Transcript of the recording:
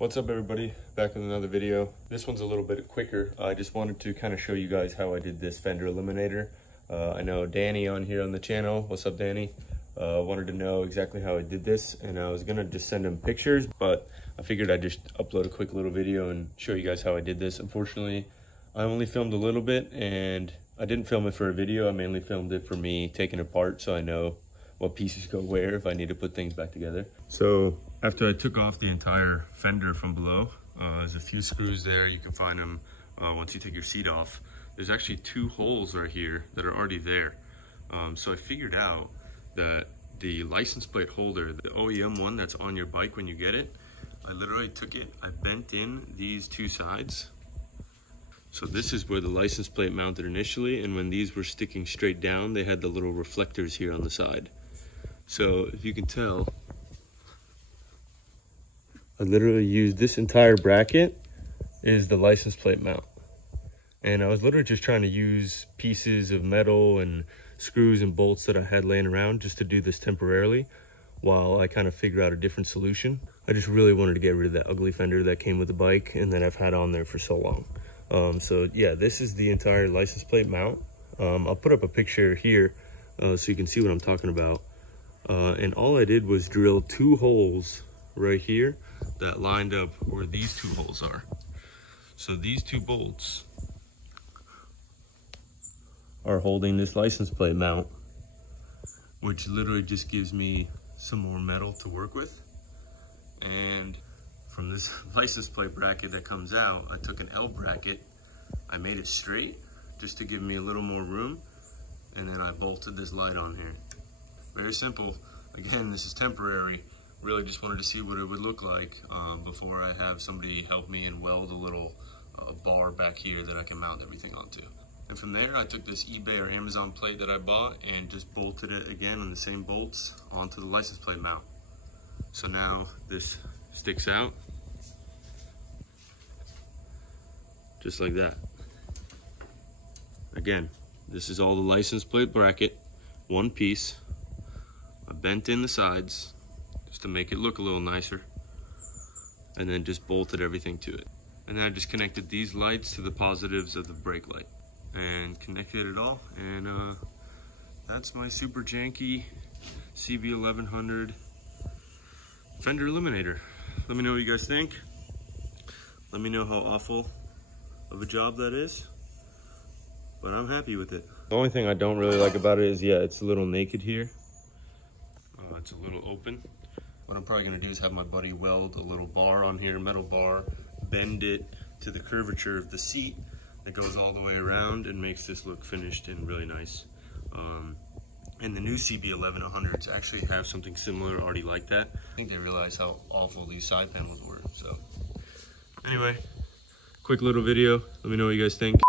What's up everybody, back with another video. This one's a little bit quicker. I just wanted to kind of show you guys how I did this Fender Eliminator. I know Danny on here on the channel. What's up, Danny? Wanted to know exactly how I did this, and I was gonna just send him pictures, but I figured I'd just upload a quick little video and show you guys how I did this. Unfortunately, I only filmed a little bit, and I didn't film it for a video. I mainly filmed it for me taking it apart so I know what pieces go where if I need to put things back together. So after I took off the entire fender from below, there's a few screws there. You can find them once you take your seat off. There's actually two holes right here that are already there. So I figured out that the license plate holder, the OEM one that's on your bike when you get it, I literally took it, I bent in these two sides. So this is where the license plate mounted initially, and when these were sticking straight down, they had the little reflectors here on the side. So if you can tell, I literally used this entire bracket is the license plate mount. And I was literally just trying to use pieces of metal and screws and bolts that I had laying around just to do this temporarily while I kind of figure out a different solution. I just really wanted to get rid of that ugly fender that came with the bike and that I've had on there for so long. So yeah, this is the entire license plate mount. I'll put up a picture here so you can see what I'm talking about. And all I did was drill two holes right here that lined up where these two holes are. So these two bolts are holding this license plate mount, which literally just gives me some more metal to work with. And from this license plate bracket that comes out, I took an L bracket, I made it straight just to give me a little more room, and then I bolted this light on here. Very simple. Again, this is temporary. Really just wanted to see what it would look like before I have somebody help me and weld a little bar back here that I can mount everything onto. And from there, I took this eBay or Amazon plate that I bought and just bolted it again on the same bolts onto the license plate mount. So now this sticks out just like that. Again, this is all the license plate bracket, one piece. I bent in the sides just to make it look a little nicer, and then just bolted everything to it. And then I just connected these lights to the positives of the brake light and connected it all, and that's my super janky CB1100 Fender Eliminator. Let me know what you guys think. Let me know how awful of a job that is, but I'm happy with it. The only thing I don't really like about it is, yeah, it's a little naked here. It's a little open. What I'm probably gonna do is have my buddy weld a little bar on here, metal bar, bend it to the curvature of the seat that goes all the way around and makes this look finished and really nice. And the new CB1100s actually have something similar already like that. I think they realized how awful these side panels were. So anyway, quick little video. Let me know what you guys think.